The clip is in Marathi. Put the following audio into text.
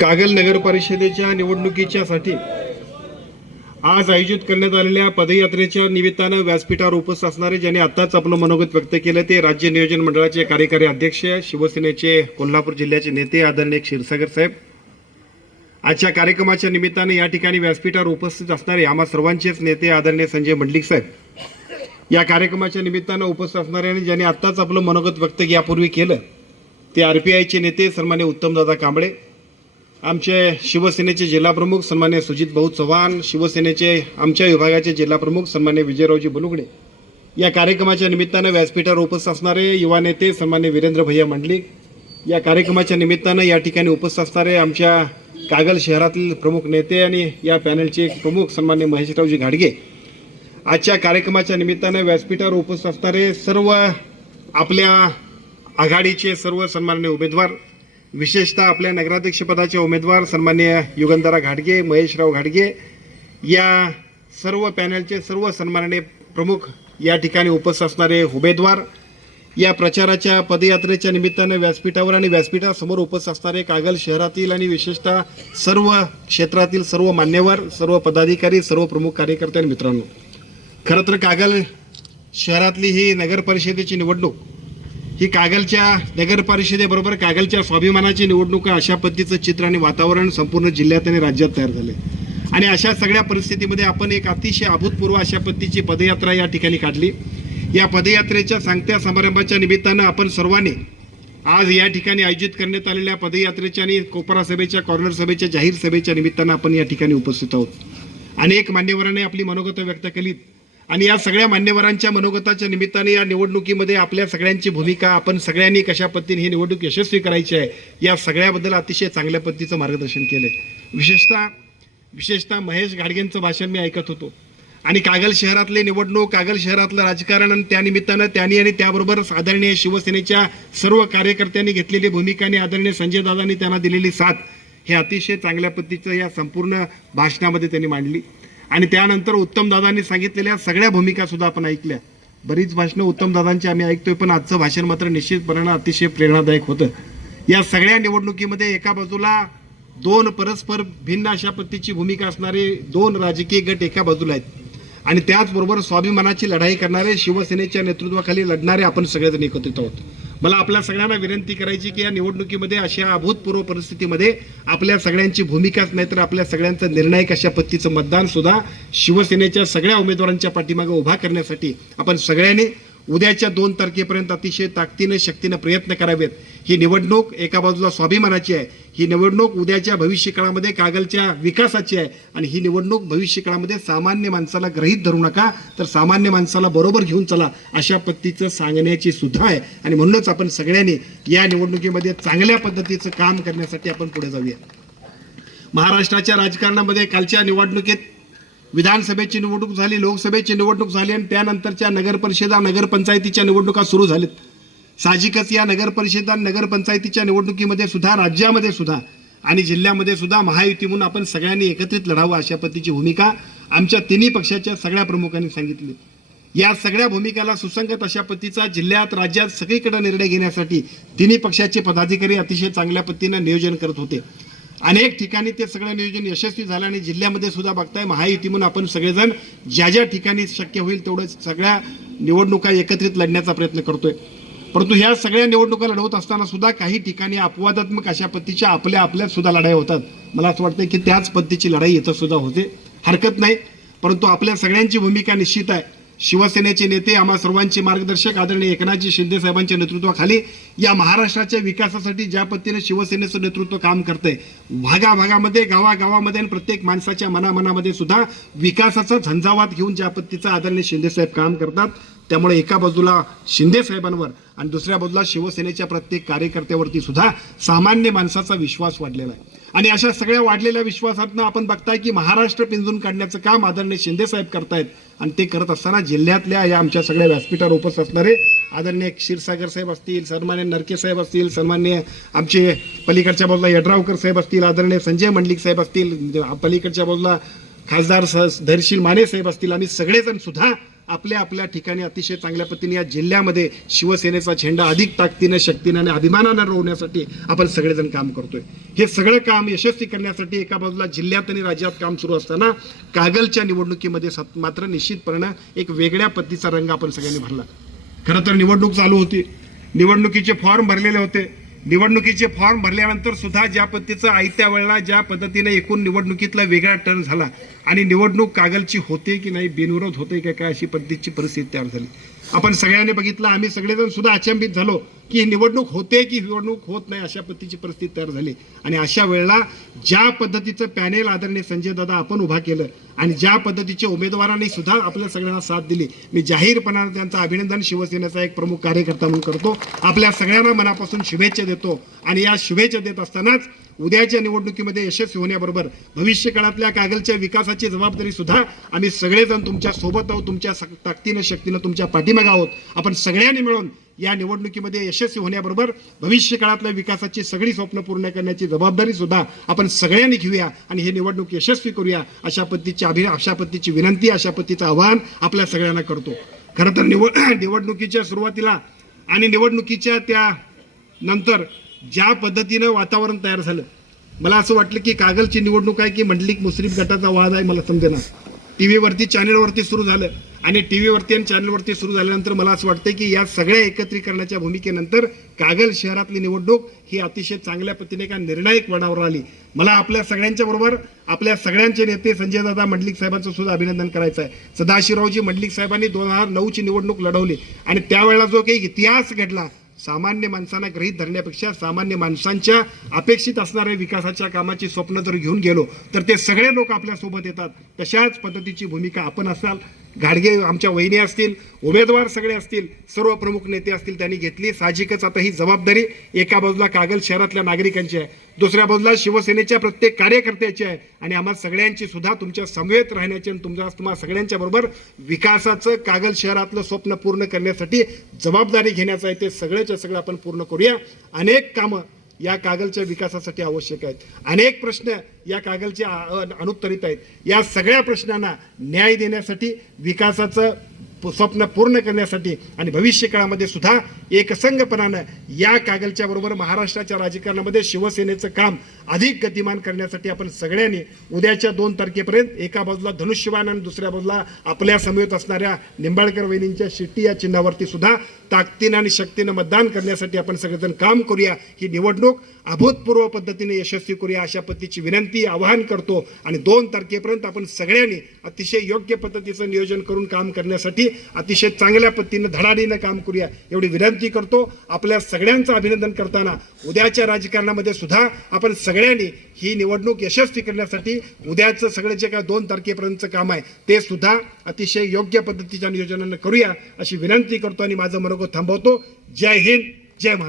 कागल नगर परिषदेच्या निवडणुकीच्यासाठी आज आयोजित करण्यात आलेल्या पदयात्रेच्या निमित्तानं व्यासपीठावर उपस्थित असणारे ज्यांनी आताच आपलं मनोगत व्यक्त केलं ते राज्य नियोजन मंडळाचे कार्यकारी अध्यक्ष शिवसेनेचे कोल्हापूर जिल्ह्याचे नेते आदरणीय क्षीरसागर साहेब. आजच्या कार्यक्रमाच्या निमित्तानं या ठिकाणी व्यासपीठावर उपस्थित असणारे आम्हा सर्वांचेच नेते आदरणीय संजय मंडलिक साहेब. या कार्यक्रमाच्या निमित्तानं उपस्थित असणारे आणि ज्यांनी आत्ताच आपलं मनोगत व्यक्त यापूर्वी केलं ते आर पी आयचे नेते सन्मान्य उत्तमदादा कांबळे. आमचे शिवसेनेचे जिल्हाप्रमुख सन्मान्य सुजित भाऊ चव्हाण शिवसेनेचे आमच्या विभागाचे जिल्हाप्रमुख सन्मान्य विजयरावजी बलुगडे. या कार्यक्रमाच्या निमित्तानं व्यासपीठावर उपस्थित असणारे युवा नेते सन्मान्य वीरेंद्र भैया मंडलिक या कार्यक्रमाच्या निमित्तानं या ठिकाणी उपस्थित असणारे आमच्या कागल शहरातील प्रमुख नेते आणि या पॅनलचे प्रमुख सन्मान्य महेशरावजी घाडगे. आजच्या कार्यक्रमाच्या निमित्तानं व्यासपीठावर उपस्थित असणारे सर्व आपल्या आघाडीचे सर्व सन्माननीय उमेदवार विशेषतः आपल्या नगराध्यक्षपदाचे उमेदवार सन्मान्य युगंधरा घाटगे महेशराव घाटगे या सर्व पॅनलचे सर्व सन्माननीय प्रमुख या ठिकाणी उपस्थित असणारे उमेदवार या प्रचाराच्या पदयात्रेच्या निमित्तानं व्यासपीठावर आणि व्यासपीठासमोर उपस्थित असणारे कागल शहरातील आणि विशेषतः सर्व क्षेत्रातील सर्व मान्यवर सर्व पदाधिकारी सर्व प्रमुख कार्यकर्ते आणि मित्रांनो खरं तर कागल शहरातली ही नगर परिषदेची निवडणूक ही कागलच्या नगर परिषदेबरोबर कागलच्या स्वाभिमानाची निवडणूक अशा पद्धतीचं चित्र आणि वातावरण संपूर्ण जिल्ह्यात आणि राज्यात तयार झाले आणि अशा सगळ्या परिस्थितीमध्ये आपण एक अतिशय अभूतपूर्व अशा पद्धतीची पदयात्रा या ठिकाणी काढली. या पदयात्रेच्या सांगत्या समारंभाच्या निमित्तानं आपण सर्वांनी आज या ठिकाणी आयोजित करण्यात आलेल्या पदयात्रेच्या आणि कोपरा सभेच्या कॉर्नर सभेच्या जाहीर सभेच्या निमित्तानं आपण या ठिकाणी उपस्थित आहोत. अनेक मान्यवरांनी आपली मनोगत व्यक्त केलीत. आणि या सगळ्या मान्यवरांच्या मनोगताच्या निमित्ताने या निवडणुकीमध्ये आपल्या सगळ्यांची भूमिका आपण सगळ्यांनी कशा पद्धतीने ही निवडणूक यशस्वी करायची आहे या सगळ्याबद्दल अतिशय चांगल्या पद्धतीचं मार्गदर्शन केलं विशेषतः विशेषतः महेश घाडगेंचं भाषण मी ऐकत होतो. आणि कागल शहरातले निवडणूक कागल शहरातलं राजकारण आणि त्यानिमित्तानं त्यांनी आणि त्याबरोबर आदरणीय शिवसेनेच्या सर्व कार्यकर्त्यांनी घेतलेली भूमिका आणि आदरणीय संजय दादांनी त्यांना दिलेली साथ हे अतिशय चांगल्या पद्धतीचं या संपूर्ण भाषणामध्ये त्यांनी मांडली. आणि त्यानंतर उत्तमदादांनी सांगितलेल्या सगळ्या भूमिका सुद्धा आपण ऐकल्या. बरीच भाषणं उत्तमदादांची आम्ही ऐकतोय पण आजचं भाषण मात्र निश्चितपणे अतिशय प्रेरणादायक होतं. या सगळ्या निवडणुकीमध्ये एका बाजूला दोन परस्पर भिन्न अशा पद्धतीची भूमिका असणारे दोन राजकीय गट एका बाजूला आहेत. आणि त्याचबरोबर स्वाभिमानाची लढाई करणारे शिवसेनेच्या नेतृत्वाखाली लढणारे आपण सगळेजण एकत्रित आहोत. मला आपल्या सगळ्यांना विनंती करायची की या निवडणुकीमध्ये अशा अभूतपूर्व परिस्थितीमध्ये आपल्या सगळ्यांची भूमिकाच नाही तर आपल्या सगळ्यांचं निर्णायक अशा पद्धतीचं मतदान सुद्धा शिवसेनेच्या सगळ्या उमेदवारांच्या पाठीमागे उभा करण्यासाठी आपण सगळ्यांनी उद्याच्या दोन तारखेपर्यंत अतिशय ताकदीनं शक्तीनं प्रयत्न करावेत. ही निवडणूक एका बाजूला स्वाभिमानाची आहे ही निवडणूक उद्याच्या भविष्य काळामध्ये कागलच्या विकासाची आहे आणि ही निवडणूक भविष्य काळामध्ये सामान्य माणसाला ग्रहित धरू नका तर सामान्य माणसाला बरोबर घेऊन चला अशा पद्धतीचं सांगण्याची सुद्धा आहे. आणि म्हणूनच आपण सगळ्यांनी या निवडणुकीमध्ये चांगल्या पद्धतीचं काम करण्यासाठी आपण पुढे जाऊया. महाराष्ट्राच्या राजकारणामध्ये कालच्या निवडणुकीत विधानसभेची निवडणूक झाली लोकसभेची निवडणूक झाली आणि त्यानंतरच्या नगरपरिषदा नगरपंचायतीच्या निवडणुका सुरू झाल्यात साहजिकच या नगरपरिषद नगरपंचायतीच्या निवडणुकीमध्ये सुद्धा राज्यामध्ये सुद्धा आणि जिल्ह्यामध्ये सुद्धा महायुती म्हणून आपण सगळ्यांनी एकत्रित लढावं अशा पद्धतीची भूमिका आमच्या तिन्ही पक्षाच्या सगळ्या प्रमुखांनी सांगितली. या सगळ्या भूमिकेला सुसंगत अशा पद्धतीचा जिल्ह्यात राज्यात सगळीकडे निर्णय घेण्यासाठी तिन्ही पक्षाचे पदाधिकारी अतिशय चांगल्या पद्धतीनं नियोजन करत होते. अनेक ठिकाणी ते सगळं नियोजन यशस्वी झालं आणि जिल्ह्यामध्ये सुद्धा बघताय महायुती म्हणून आपण सगळेजण ज्या ज्या ठिकाणी शक्य होईल तेवढं सगळ्या निवडणुका एकत्रित लढण्याचा प्रयत्न करतोय. परंतु ह्या सगळ्या निवडणुका लढवत असताना सुद्धा काही ठिकाणी अपवादात्मक अशा पद्धतीच्या आपल्या आपल्यात सुद्धा लढाई होतात. मला असं वाटतं की त्याच पद्धतीची लढाई इथं सुद्धा होते. हरकत नाही. परंतु आपल्या सगळ्यांची भूमिका निश्चित आहे. शिवसेनेचे नेते आम्हा सर्वांचे मार्गदर्शक आदरणीय एकनाथजी शिंदे साहेबांच्या नेतृत्वाखाली या महाराष्ट्राच्या विकासासाठी ज्या पद्धतीने शिवसेनेचं नेतृत्व काम करतंय भागाभागामध्ये गावागावामध्ये आणि प्रत्येक माणसाच्या मनामनामध्ये सुद्धा विकासाचा झंझावात घेऊन ज्या पद्धतीचं आदरणीय शिंदेसाहेब काम करतात त्यामुळे एका बाजूला शिंदे साहेबांवर आणि दुसऱ्या बाजूला शिवसेनेच्या प्रत्येक कार्यकर्त्यावरती सुद्धा सामान्य माणसाचा विश्वास वाढलेला आहे. आणि अशा सगळ्या वाढलेल्या विश्वासातनं आपण बघताय की महाराष्ट्र पिंजून काढण्याचं काम आदरणीय शिंदे साहेब करतायत. आणि ते करत असताना जिल्ह्यातल्या या आमच्या सगळ्या व्यासपीठावर उपस्थित असणारे आदरणीय क्षीरसागर साहेब असतील सन्मान्य नरके साहेब असतील सन्मान्य आमचे पलीकडच्या बाजूला यड्रावकर साहेब असतील आदरणीय संजय मंडलिक साहेब असतील पलीकडच्या बाजूला खासदार स धैर्यशील माने साहेब असतील आम्ही सगळेजण सुद्धा आपल्या आपल्या ठिकाणी अतिशय चांगल्या पद्धतीने या जिल्ह्यामध्ये शिवसेनेचा झेंडा अधिक ताकदीनं शक्तीनं आणि अभिमानानं रोवण्यासाठी आपण सगळेजण काम करतोय. हे सगळं काम यशस्वी करण्यासाठी एका बाजूला जिल्ह्यात आणि राज्यात काम सुरू असताना कागलच्या निवडणुकीमध्ये सत- मात्र निश्चितपणे एक वेगळ्या पद्धतीचा रंग आपण सगळ्यांनी भरला. खरं तर निवडणूक चालू होती. निवडणुकीचे फॉर्म भरलेले होते. निवडणुकीचे फॉर्म भरल्यानंतर सुद्धा ज्या पद्धतीचं आयत्या वेळेला ज्या पद्धतीने एकूण निवडणुकीतला वेगळा टर्न झाला आणि निवडणूक कागलची होते की नाही बिनविरोध होते का काय अशी पद्धतीची परिस्थिती तयार झाली. आपण सगळ्यांनी बघितलं आम्ही सगळेजण सुद्धा अचंबित झालो की ही निवडणूक होते की निवडणूक होत नाही अशा पद्धतीची परिस्थिती तयार झाली. आणि अशा वेळेला ज्या पद्धतीचं पॅनेल आदरणीय संजय दादा आपण उभा केलं आणि ज्या पद्धतीच्या उमेदवारांनी सुद्धा आपल्या सगळ्यांना साथ दिली मी जाहीरपणाने त्यांचं अभिनंदन शिवसेनेचा एक प्रमुख कार्यकर्ता म्हणून करतो. आपल्या सगळ्यांना मनापासून शुभेच्छा देतो. आणि या शुभेच्छा देत असतानाच उद्याच्या निवडणुकीमध्ये यशस्वी होण्याबरोबर भविष्य काळातल्या कागलच्या विकासाची जबाबदारी सुद्धा आम्ही सगळेजण तुमच्यासोबत आहोत तुमच्या सक- ताकदीनं शक्तीनं तुमच्या पाठीमागे आहोत. आपण सगळ्यांनी मिळून या निवडणुकीमध्ये यशस्वी होण्याबरोबर भविष्य काळातल्या विकासाची सगळी स्वप्न पूर्ण करण्याची जबाबदारी सुद्धा आपण सगळ्यांनी घेऊया आणि ही निवडणूक यशस्वी करूया अशा पद्धतीची अभि अशा पद्धतीची विनंती अशा पद्धतीचं आवाहन आपल्या सगळ्यांना करतो. खरं तर निवड निवडणुकीच्या सुरुवातीला आणि निवडणुकीच्या त्या नंतर ज्या पद्धतीनं वातावरण तयार झालं मला असं वाटलं की कागलची निवडणूक आहे की मंडलिक मुस्लिम गटाचा वाद आहे मला समजेना. टी व्हीवरती चॅनेलवरती सुरू झालं आणि टी व्हीवरती आणि चॅनलवरती सुरू झाल्यानंतर मला असं वाटतं की या सगळ्या एकत्रीकरणाच्या भूमिकेनंतर कागल शहरातली निवडणूक ही अतिशय चांगल्या पद्धतीने एका निर्णायक वळणावर आली. मला आपल्या सगळ्यांच्या बरोबर आपल्या सगळ्यांचे नेते संजय दादा मंडलिक साहेबांचं सुद्धा अभिनंदन करायचं आहे. सदाशिवरावजी मंडलिक साहेबांनी दोन हजार नऊची निवडणूक लढवली आणि त्यावेळेला जो काही इतिहास घडला सामान्य माणसांना गृहीत धरण्यापेक्षा सामान्य माणसांच्या अपेक्षित असणाऱ्या विकासाच्या कामाची स्वप्न जर घेऊन गेलो तर ते सगळे लोक आपल्यासोबत येतात. तशाच पद्धतीची भूमिका आपण असाल गाडगे आमच्या वहिनी असतील उमेदवार सगळे असतील सर्व प्रमुख नेते असतील त्यांनी घेतली. साहजिकच आता ही जबाबदारी एका बाजूला कागल शहरातल्या नागरिकांची आहे. दुसऱ्या बाजूला शिवसेनेच्या प्रत्येक कार्यकर्त्याची आहे. आणि आम्हा सगळ्यांची सुद्धा तुमच्या समवेत राहण्याची आणि तुमच्या तुम्हाला सगळ्यांच्या बरोबर विकासाचं कागल शहरातलं स्वप्न पूर्ण करण्यासाठी जबाबदारी घेण्याचं आहे ते सगळ्याच्या सगळं आपण पूर्ण करूया. अनेक कामं या कागलच्या विकासासाठी आवश्यक आहेत. अनेक प्रश्न या कागलचे अनुत्तरित आहेत. या सगळ्या प्रश्नांना न्याय देण्यासाठी विकासाचं स्वप्न पूर्ण करण्यासाठी आणि भविष्य काळामध्ये सुद्धा एकसंघपणानं या कागलच्या बरोबर महाराष्ट्राच्या राजकारणामध्ये शिवसेनेचं काम अधिक गतिमान करण्यासाठी आपण सगळ्यांनी उद्याच्या दोन तारखेपर्यंत एका बाजूला धनुष्यबाण आणि दुसऱ्या बाजूला आपल्या समवेत असणाऱ्या निंबाळकर वहिनींच्या शिट्टी या चिन्हावरती सुद्धा ताकदीनं आणि शक्तीनं मतदान करण्यासाठी आपण सगळेजण काम करूया ही निवडणूक. अभूतपूर्व पद्धतीने यशस्वी करूया अशा पद्धतीची विनंती आवाहन करतो. आणि दोन तारखेपर्यंत आपण सगळ्यांनी अतिशय योग्य पद्धतीचं नियोजन करून काम करण्यासाठी अतिशय चांगल्या पद्धतीनं धडाडीनं काम करूया एवढी विनंती करतो. आपल्या सगळ्यांचं अभिनंदन करताना उद्याच्या राजकारणामध्ये सुद्धा आपण सगळ्यांनी ही निवडणूक यशस्वी करण्यासाठी उद्याचं सगळं जे काय दोन तारखेपर्यंतचं काम आहे ते सुद्धा अतिशय योग्य पद्धतीच्या नियोजनानं करूया अशी विनंती करतो. आणि माझं मनोगत थांबवतो जय हिंद जय महाराष्ट्र